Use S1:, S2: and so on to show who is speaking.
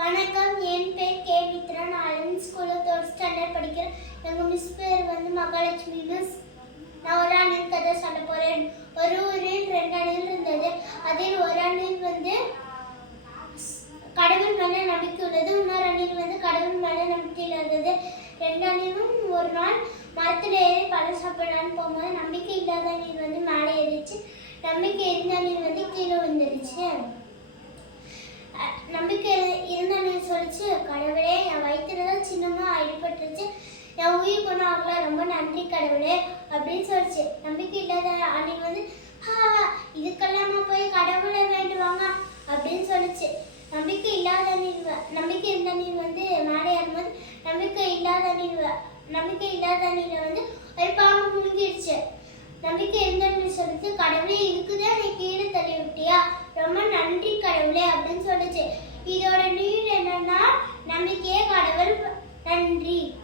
S1: வணக்கம். என் பேர் கே. மித்ரா நான் ஸ்கூலில் தேர்ட் ஸ்டாண்டர்ட் படிக்கிறேன். எங்கள் மிஸ் பேர் வந்து மகாலட்சுமி மிஸ் நான் ஒரு அணில் கதை சொல்ல போகிறேன் ஒரு ஊரில் ரெண்டு அணில் இருந்தது. அதில் ஒரு அணில் வந்து கடவுள் மேலே நம்பிக்கை உள்ளது. இன்னொரு அணில் வந்து கடவுள் மேலே நம்பிக்கை இல்லாதது. ரெண்டு அணிலும் ஒரு நாள் மரத்தில் ஏறி பழம் சாப்பிடலான்னு போகும்போது நம்பிக்கை இல்லாத அணில் வந்து மேலே ஏறிச்சு நம்பிக்கை இருந்த அணில் வந்து கீழே வந்துருச்சு அஹ் நம்பிக்கை இருந்தவங்க கடவுளே என் வயிற்றுல சின்னமாக சின்னமா அடிபட்டுருச்சு. என் உயிர் கொண்டு ஆகல ரொம்ப நன்றி கடவுளே அப்படின்னு சொல்லிச்சு. நம்பிக்கை இல்லாத அன்னைக்கு வந்து "ஆ, இதுக்கெல்லாமா போய் கடவுளை வேண்டுவாங்க? அப்படின்னு சொல்லிச்சு. நம்பிக்கை இல்லாத நீர் நம்பிக்கை இருந்த நீர் வந்து மேலே ஏறும்போது நம்பிக்கை இல்லாத நீர் நம்பிக்கை இல்லாத நீரை வந்து ஒரு பாம்பு முழுங்கிடுச்சு நம்பிக்கை இருந்தன்னு சொல்லிட்டு கடவுளே இதுக்குதான் நீ கீழே தள்ளி விட்டியா? ரொம்ப நன்றி கடவுளே அப்படின்னு சொல்லிச்சு. இதோட நம்பிக்கையே கடவுள். நன்றி.